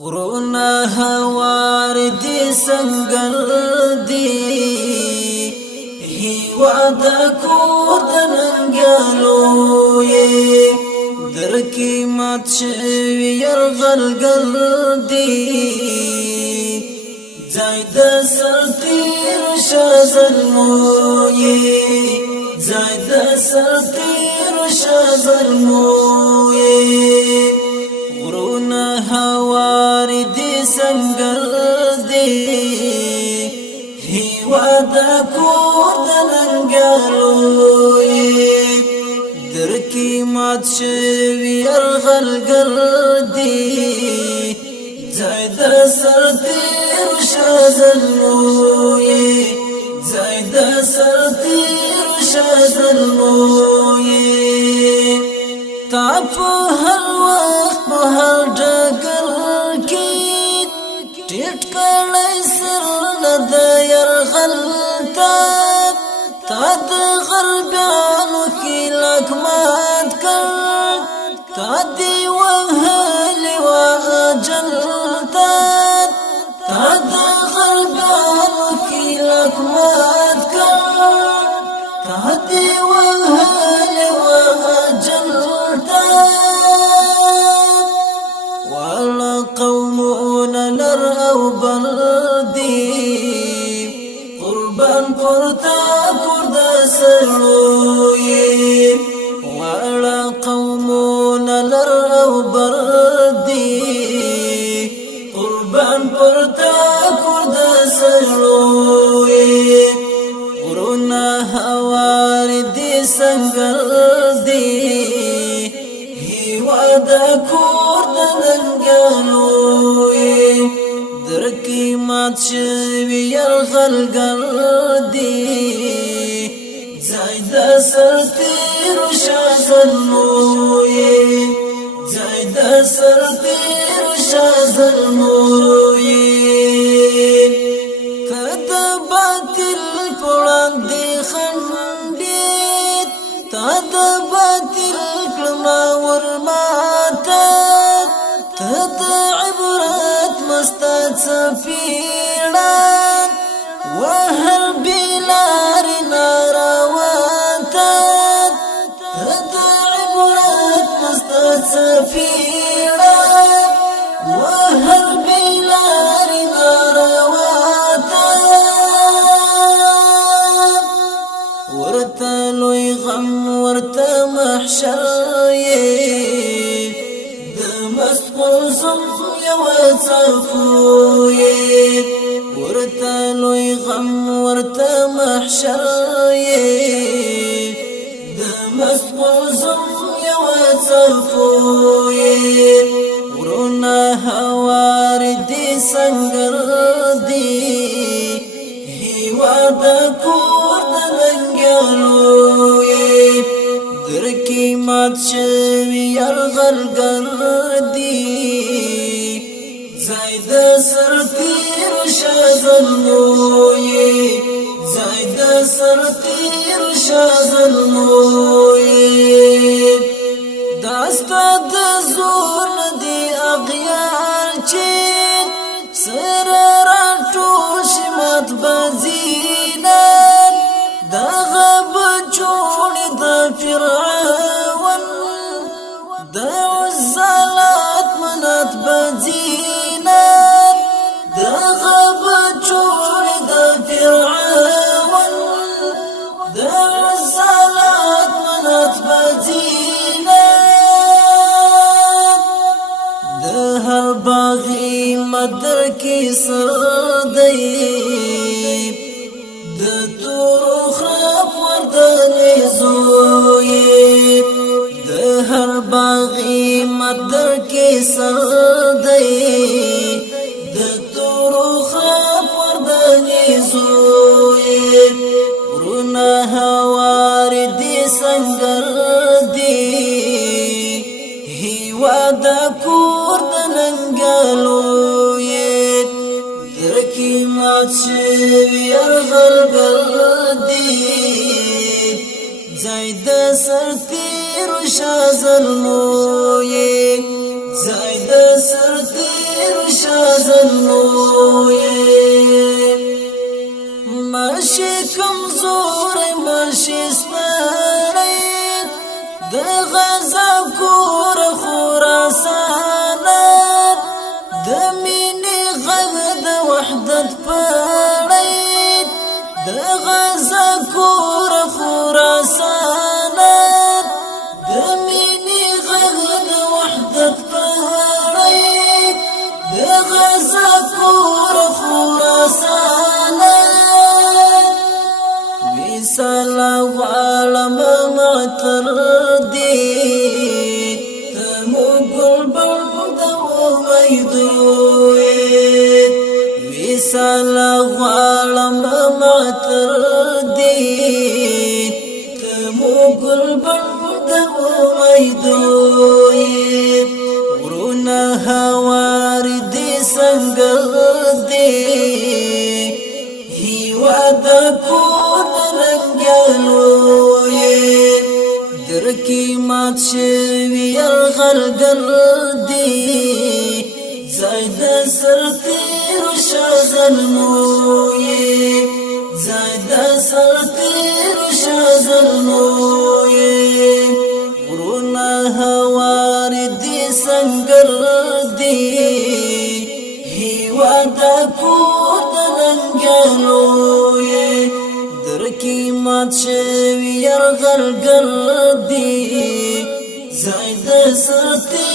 غرونا هوار دي سنگر دي هیوادا کور دننگالو درکی مات شوی یرغلگل دی زاید سرطیر شازلموی زاید سرطیر شازلموی غرونا هوار دی سنگر دی هیوادا کور دننگالو درکی مات شوی یرغلگل دی زاید سرطیر شازلموی زاید سرطیر شازلموی تا په هر وخت په هر ډګر کې ټیټ کړی سر نه د یرغل تا د غربیانو ښکیلک مات کړ تا دې وهلې وه اجل ته تا د غربیانو ښکیلک مات کړ تا دې وهلې وه اجل ته واړه قومونه لر او بر دي قربان پورته کور د سړو واړه قومونه لر او بر دي قربان پورته کور د سړو غرونه هوار دي سنگر دي هیوادا کور دننګالو درکی مات شوی یرغلګر دی زاید سرطیر شازلموی زاید سرطیر شازلموی کده باطل پوړاندې خندید تا د باطل کلمه ورماته ته د عبرت مستا څپېړه وهر بلار نارواته ته د عبرت مستا څپېړه وهر بلار نارواته ورته لوی غم ورته محشر د مسقل زم یو څفو ورته لوی غم ورته محشر د مسقل زم یو څفو غرونه هوار دي سنگر دي هیوادا کور دننګالو درکی مات شوی یرغلګر دی زاید سرطیر شازلموی زاید سرطیر شازلموی داستا د زور ندی اغیار چین سر راټول شمات بزینن دغه بچوړې د فرعون د عزالات منات بزینن دغه بچوړې د فرعون د عزالات منات بزینن د هر باغی مدر کې سر دی د تورو خراب وردنې زوی د هر باغی مدر کې سر دی د تورو خراب وردنې زوی غرونه هوار دي سنگر دي هیوادا کور دننګالو درکی مات شوی یرغلګر دی زاید سرطیر شازلموی زاید سرطیر شازلوی ماشي کمزور ماشي سپری د غزا کور خراسان د مینې غږ د وحدت پړی د غزا کور خراسان د مینې غږ د وحدت پړی د غزا کور خراسان سلام عالم معتر دی تمو قلبم دو ميدويت سلام عالم معتر دی تمو قلبم دو ميدويت ورونا هواري دي سنگر دی هیوا دا کور درکی مات شوی یرغلگر دی زاید سرتیر شازلموی زاید سرتیر شازلموی غرونا هوار دی سنگر دی هیوا دا کور دننگلوی درکی مات شوی یرغلگر دی زاید سرتی